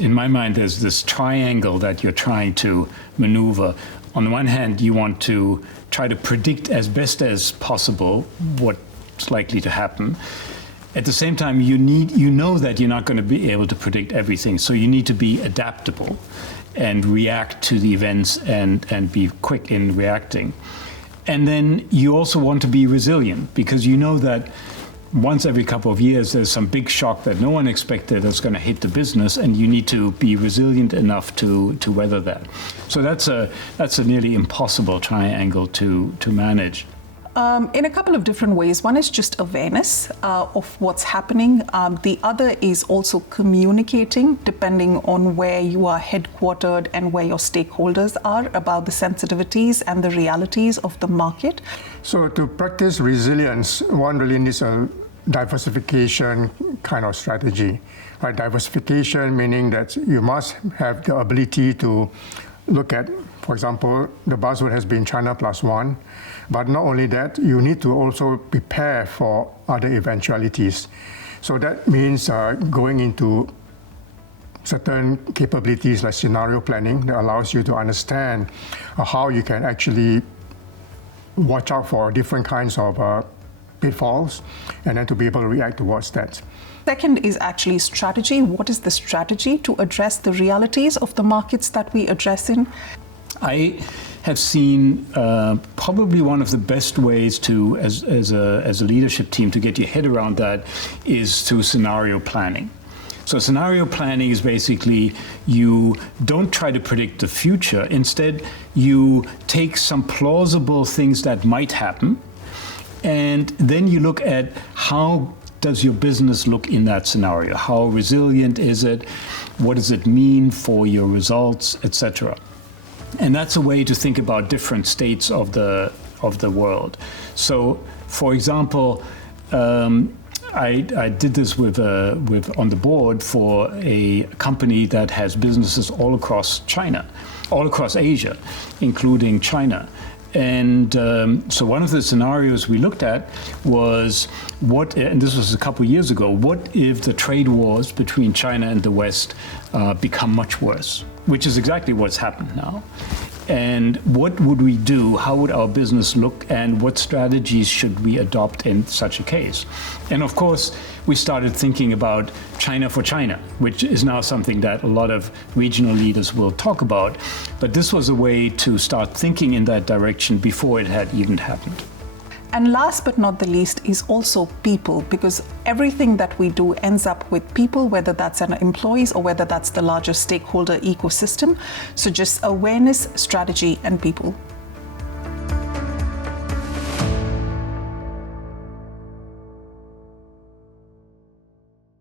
in my mind, there's this triangle that you're trying to maneuver. On the one hand, you want to try to predict as best as possible what's likely to happen. At the same time, you know that you're not going to be able to predict everything, so you need to be adaptable and react to the events and be quick in reacting. And then you also want to be resilient, because you know that once every couple of years there's some big shock that no one expected that's going to hit the business, and you need to be resilient enough to weather that. So that's a nearly impossible triangle to manage. In a couple of different ways. One is just awareness of what's happening. The other is also communicating, depending on where you are headquartered and where your stakeholders are, about the sensitivities and the realities of the market. So to practice resilience, one really needs a diversification kind of strategy. Right? Diversification meaning that you must have the ability to look at, for example, the buzzword has been China plus one. But not only that, you need to also prepare for other eventualities. So that means going into certain capabilities like scenario planning that allows you to understand how you can actually watch out for different kinds of pitfalls, and then to be able to react towards that. Second is actually strategy. What is the strategy to address the realities of the markets that we address in? I have seen probably one of the best ways to, as a leadership team, to get your head around that is through scenario planning. So scenario planning is basically you don't try to predict the future. Instead, you take some plausible things that might happen, and then you look at how does your business look in that scenario? How resilient is it? What does it mean for your results, etc.? And that's a way to think about different states of the world. So, for example, I did this with on the board for a company that has businesses all across China, all across Asia, including China. And so one of the scenarios we looked at was and this was a couple of years ago, what if the trade wars between China and the West become much worse? Which is exactly what's happened now. And what would we do? How would our business look? And what strategies should we adopt in such a case? And of course, we started thinking about China for China, which is now something that a lot of regional leaders will talk about. But this was a way to start thinking in that direction before it had even happened. And last but not the least is also people, because everything that we do ends up with people, whether that's an employees or whether that's the larger stakeholder ecosystem. So just awareness, strategy, and people.